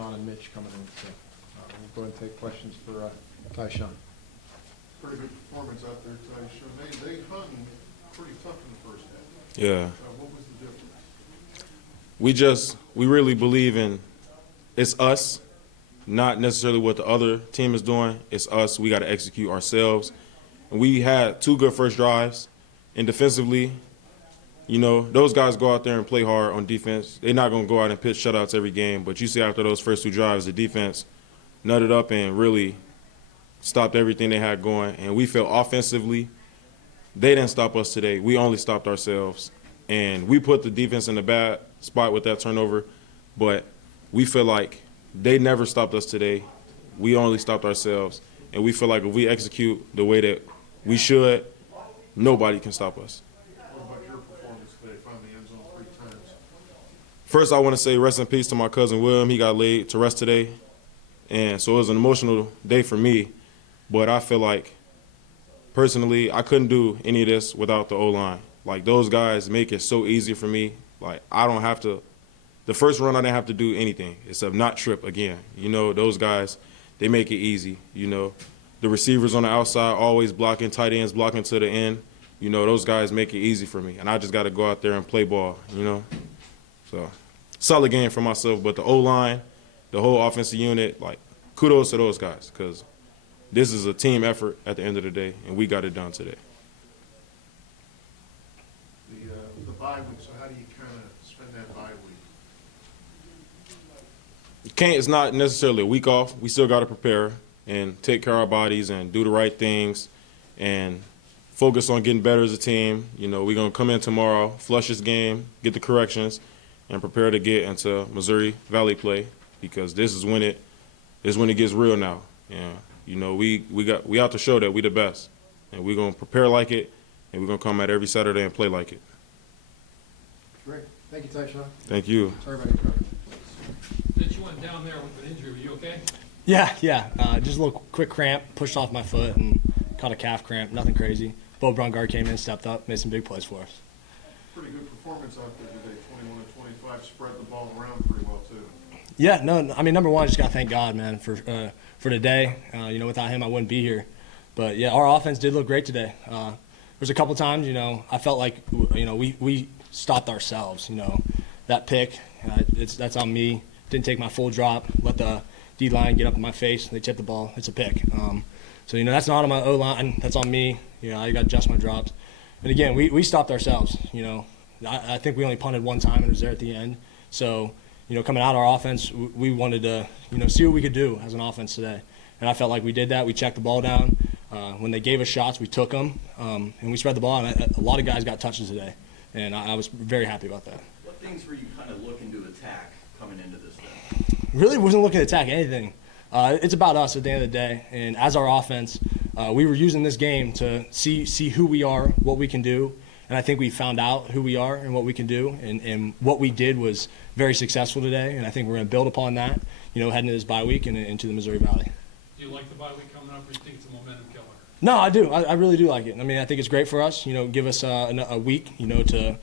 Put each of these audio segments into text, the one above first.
Tyshawn and Mitch coming in. So we'll go ahead and take questions for Tyshawn. Pretty good performance out there, Tyshawn. They hung pretty tough in the first half. Yeah. What was the difference? We really believe in it's us, not necessarily what the other team is doing. It's us. We got to execute ourselves. And we had 2 good first drives. And defensively, you know, those guys go out there and play hard on defense. They're not going to go out and pitch shutouts every game. But you see after those first 2 drives, the defense nutted up and really stopped everything they had going. And we felt offensively, they didn't stop us today. We only stopped ourselves. And we put the defense in a bad spot with that turnover. But we feel like they never stopped us today. We only stopped ourselves. And we feel like if we execute the way that we should, nobody can stop us. What about your performance today? Found the end zone 3 times. First, I want to say rest in peace to my cousin William. He got laid to rest today. And so it was an emotional day for me. But I feel like, personally, I couldn't do any of this without the O-line. Like, those guys make it so easy for me. Like, I don't have to – the first run I didn't have to do anything except not trip again. You know, those guys, they make it easy, you know. The receivers on the outside always blocking, tight ends blocking to the end. You know, those guys make it easy for me. And I just got to go out there and play ball, you know. So, solid game for myself. But the O-line, the whole offensive unit, like, kudos to those guys because this is a team effort at the end of the day, and we got it done today. The bye week, so how do you kind of spend that bye week? It's not necessarily a week off. We still got to prepare and take care of our bodies and do the right things and focus on getting better as a team. You know, we're going to come in tomorrow, flush this game, get the corrections, and prepare to get into Missouri Valley play because this is when it gets real now. And you know, we out to show that we the best, and we're gonna prepare like it, and we're gonna come out every Saturday and play like it. Great. Thank you, Tyshawn. Thank you. Sorry about your coverage. Mitch, you went down there with an injury. Were you okay? Yeah. Just a little quick cramp, pushed off my foot and caught a calf cramp. Nothing crazy. Bo Brungard came in, stepped up, made some big plays for us. Pretty good performance out there today, 21 to 25, spread the ball around pretty well too. Yeah, no, I mean, number one, I just got to thank God, man, for today. You know, without him, I wouldn't be here. But, yeah, our offense did look great today. There's a couple times, you know, I felt like, you know, we stopped ourselves, you know. That pick, that's on me. Didn't take my full drop, let the D-line get up in my face. They tipped the ball. It's a pick. So, you know, that's not on my O-line. That's on me. You know, I got to adjust my drops. And, again, we stopped ourselves, you know. I think we only punted one time and it was there at the end. So, you know, coming out of our offense, we wanted to, you know, see what we could do as an offense today. And I felt like we did that. We checked the ball down. When they gave us shots, we took them, and we spread the ball. And a lot of guys got touches today, and I was very happy about that. What things were you kind of looking to attack coming into this thing? Really wasn't looking to attack anything. It's about us at the end of the day. And as our offense, we were using this game to see who we are, what we can do. And I think we found out who we are and what we can do. And what we did was very successful today. And I think we're going to build upon that, you know, heading into this bye week and into the Missouri Valley. Do you like the bye week coming up, or do you think it's a momentum killer? No, I do. I really do like it. I mean, I think it's great for us, you know, give us a week, you know, to,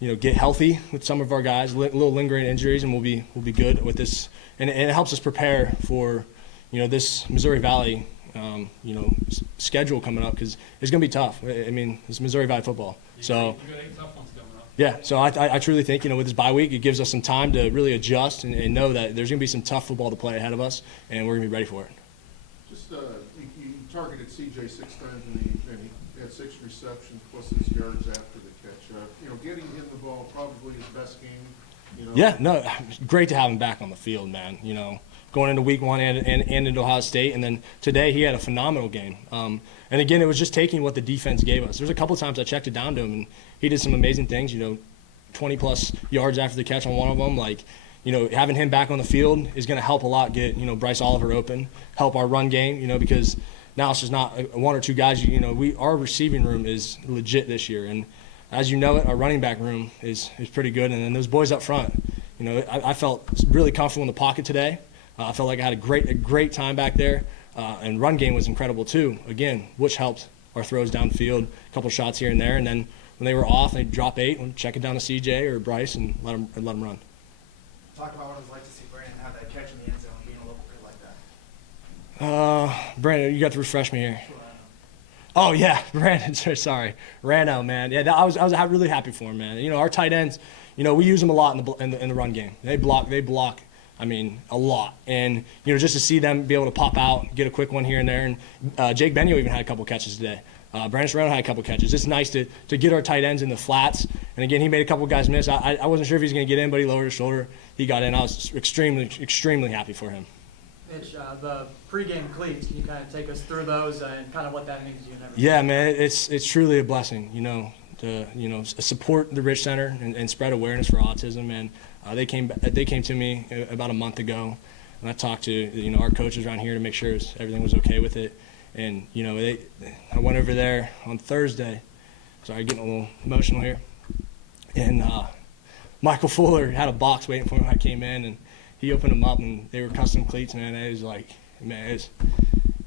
you know, get healthy with some of our guys, little lingering injuries, and we'll be good with this. And it helps us prepare for, you know, this Missouri Valley, you know, schedule coming up because it's going to be tough. I mean, it's Missouri Valley football. So You got 8 tough ones coming up. yeah, so I truly think, you know, with this bye week, it gives us some time to really adjust and know that there's going to be some tough football to play ahead of us, and we're going to be ready for it. Just you targeted CJ 6 times and he had 6 receptions plus his yards after the catch. You know, getting him the ball probably his best game. You know. Yeah, no, great to have him back on the field, man. You know, going into week 1 and into Ohio State, and then today he had a phenomenal game. And again, it was just taking what the defense gave us. There's a couple times I checked it down to him, and he did some amazing things. You know, 20-plus yards after the catch on one of them. Like, you know, having him back on the field is going to help a lot get, you know, Bryce Oliver open, help our run game, you know, because now it's just not 1 or 2 guys. You know, our receiving room is legit this year. And as you know it, our running back room is pretty good. And then those boys up front, you know, I felt really comfortable in the pocket today. I felt like I had a great time back there. And run game was incredible too, again, which helped our throws downfield, a couple shots here and there. And then when they were off, they'd drop 8 and check it down to CJ or Bryce and let them run. Talk about what it was like to see Brandon have that catch in the end zone. Brandon, you got to refresh me here. Oh yeah, Brandon. Sorry, Rano, man. Yeah, I was really happy for him, man. You know, our tight ends, you know, we use them a lot in the run game. They block. I mean, a lot. And you know, just to see them be able to pop out, get a quick one here and there. And Jake Benio even had a couple catches today. Brandon Serrano had a couple catches. It's nice to get our tight ends in the flats. And again, he made a couple guys miss. I wasn't sure if he was going to get in, but he lowered his shoulder. He got in. I was extremely happy for him. Mitch, the pregame cleats, can you kind of take us through those and kind of what that means to you and everything? Yeah, man, it's truly a blessing, you know, to support the Rich Center and spread awareness for autism. And they came to me about a month ago, and I talked to our coaches around here to make sure everything was okay with it. And I went over there on Thursday. Sorry, getting a little emotional here. And Michael Fuller had a box waiting for me when I came in, and he opened them up, and they were custom cleats, man. It was like, man, it's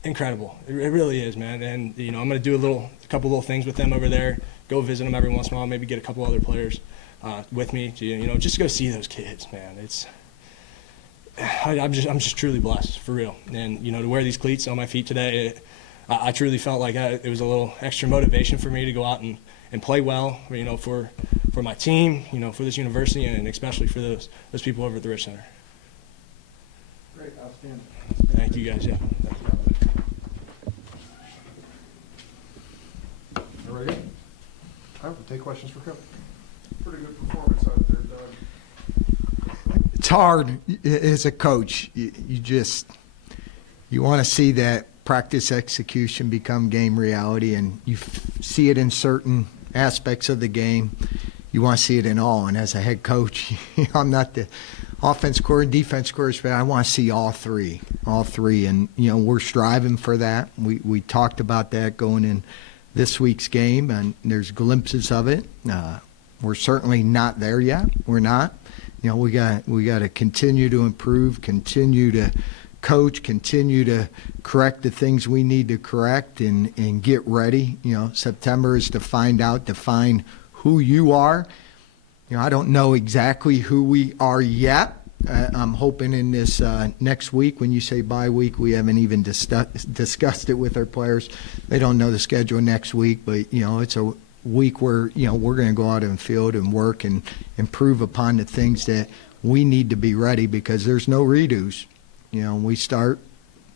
incredible. It really is, man. And I'm going to do a couple little things with them over there. Go visit them every once in a while. Maybe get a couple other players with me to just go see those kids, man. I'm just truly blessed, for real. And to wear these cleats on my feet today, I truly felt like it was a little extra motivation for me to go out and play well, for my team, for this university, and especially for those people over at the Rich Center. Great, outstanding. Thank you, guys. Yeah. Everybody good? All right, we'll take questions for Coach. Pretty good performance out there, Doug. It's hard as a coach. You want to see that practice execution become game reality, and you see it in certain aspects of the game. You want to see it in all. And as a head coach, I'm not the offense coordinator, defense coordinator, but I want to see all three. And we're striving for that. We talked about that going in this week's game, and there's glimpses of it. We're certainly not there yet. We're not. We got to continue to improve, continue to coach, continue to correct the things we need to correct, and get ready. September is to define who you are. I don't know exactly who we are yet. I'm hoping in this next week, when you say bye week, we haven't even discussed it with our players. They don't know the schedule next week, but it's a week where we're going to go out in the field and work and improve upon the things that we need to be ready, because there's no redos. We start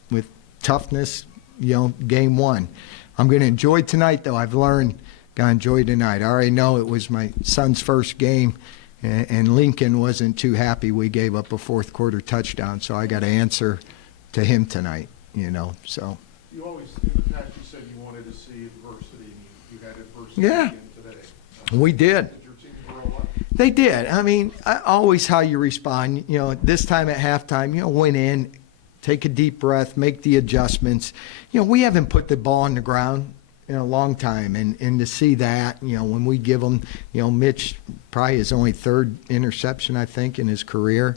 with toughness, game one. I'm going to enjoy tonight, though. I've learned, got to enjoy tonight. I already know it was my son's first game, and Lincoln wasn't too happy we gave up a fourth quarter touchdown, so I got to answer to him tonight, so. You always, in the past, you said you wanted to see adversity, and you had adversity Yeah. again today. We did. Did your team grow up? They did. I mean, always how you respond. This time at halftime, went in, take a deep breath, make the adjustments. We haven't put the ball on the ground in a long time, and to see that, when we give them, Mitch probably his only third interception, I think, in his career,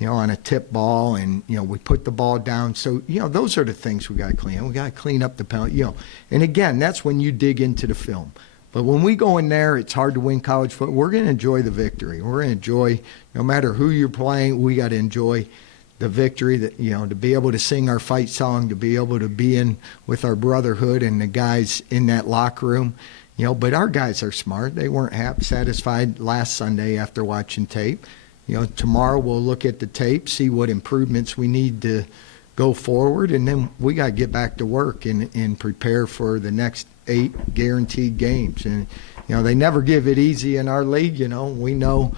on a tip ball, and we put the ball down. So those are the things we got to clean up. We got to clean up the penalty. And again, that's when you dig into the film. But when we go in there, it's hard to win college football. We're going to enjoy the victory. We're going to enjoy, no matter who you're playing, we got to enjoy the victory, that to be able to sing our fight song, to be able to be in with our brotherhood and the guys in that locker room. But our guys are smart. They weren't satisfied last Sunday after watching tape. Tomorrow we'll look at the tape, see what improvements we need to go forward, and then we got to get back to work and prepare for the next 8 guaranteed games. And they never give it easy in our league. We know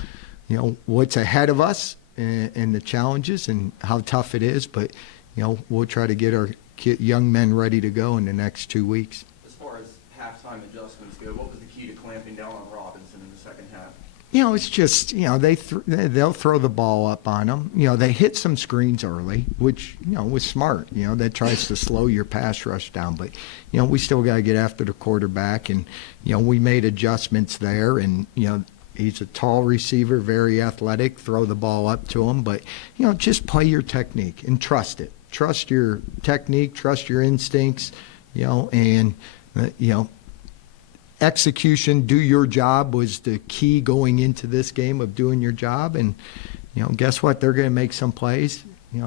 what's ahead of us and the challenges and how tough it is, but we'll try to get our young men ready to go in the next 2 weeks. As far as halftime adjustments go, what was the key to clamping down on Robinson in the second half? It's just, they'll throw the ball up on them. They hit some screens early, which, was smart. That tries to slow your pass rush down. But, we still got to get after the quarterback. And, we made adjustments there. And, he's a tall receiver, very athletic, throw the ball up to him. But, just play your technique and trust it. Trust your technique, trust your instincts, and, execution, do your job was the key going into this game of doing your job. And, guess what? They're going to make some plays.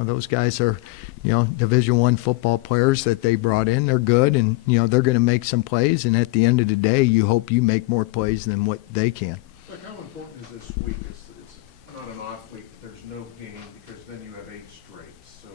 those guys are, Division I football players that they brought in. They're good, and, they're going to make some plays, and at the end of the day, you hope you make more plays than what they can. Like, how important is this week? It's not an off week, there's no game, because then you have 8 straight. So,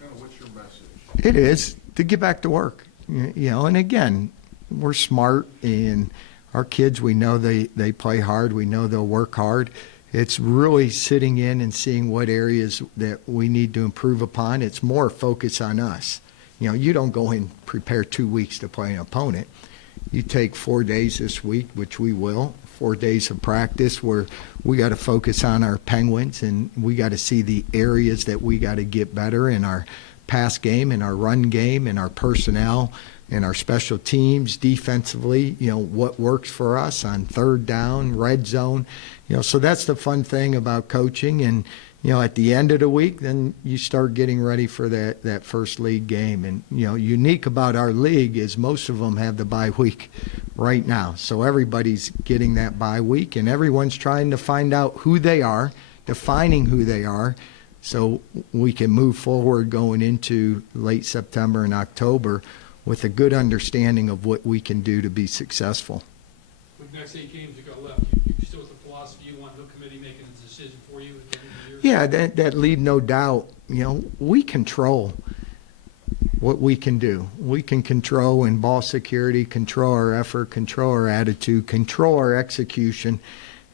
kind of what's your message? It is to get back to work, and again, we're smart, and our kids, we know they play hard. We know they'll work hard. It's really sitting in and seeing what areas that we need to improve upon. It's more focus on us. You don't go and prepare 2 weeks to play an opponent. You take 4 days this week, which we will, 4 days of practice where we got to focus on our Penguins, and we got to see the areas that we got to get better in our pass game, in our run game, in our personnel, in our special teams, defensively, what works for us on third down, red zone. So that's the fun thing about coaching. And, at the end of the week, then you start getting ready for that first league game. And, unique about our league is most of them have the bye week right now. So everybody's getting that bye week, and everyone's trying to find out who they are, defining who they are, so we can move forward going into late September and October with a good understanding of what we can do to be successful. With the next 8 games you got left, you still with the philosophy you want no committee making a decision for you at the end of the year? Yeah, that lead, no doubt. We control what we can do. We can control in ball security, control our effort, control our attitude, control our execution.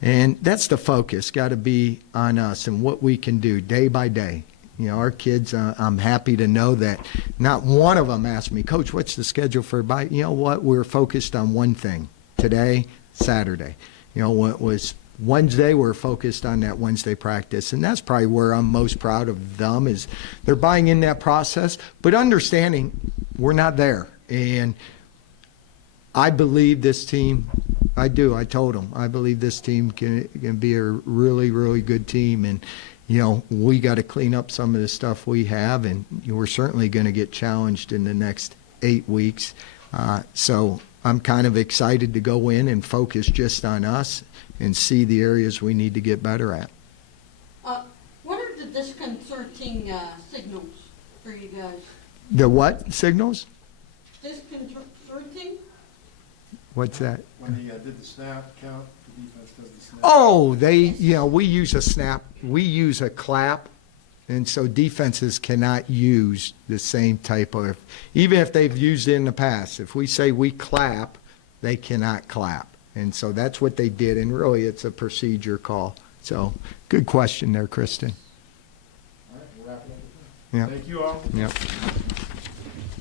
And that's the focus, got to be on us and what we can do day by day. Our kids, I'm happy to know that not one of them asked me, Coach, what's the schedule for bye? You know what? We're focused on one thing. Today, Saturday. What was Wednesday, we're focused on that Wednesday practice. And that's probably where I'm most proud of them, is they're buying in that process, but understanding we're not there. And I believe this team, I do, I told them, I believe this team can be a really, really good team. And we got to clean up some of the stuff we have, and we're certainly going to get challenged in the next 8 weeks. So I'm kind of excited to go in and focus just on us and see the areas we need to get better at. What are the disconcerting signals for you guys? The what signals? Disconcerting? What's that? When he did the snap count, the defense does the snap. Oh, we use a snap. We use a clap. And so defenses cannot use the same type of, even if they've used it in the past. If we say we clap, they cannot clap. And so that's what they did. And really, it's a procedure call. So good question there, Kristen. All right, we'll wrap it up. Yeah. Thank you all. Yep.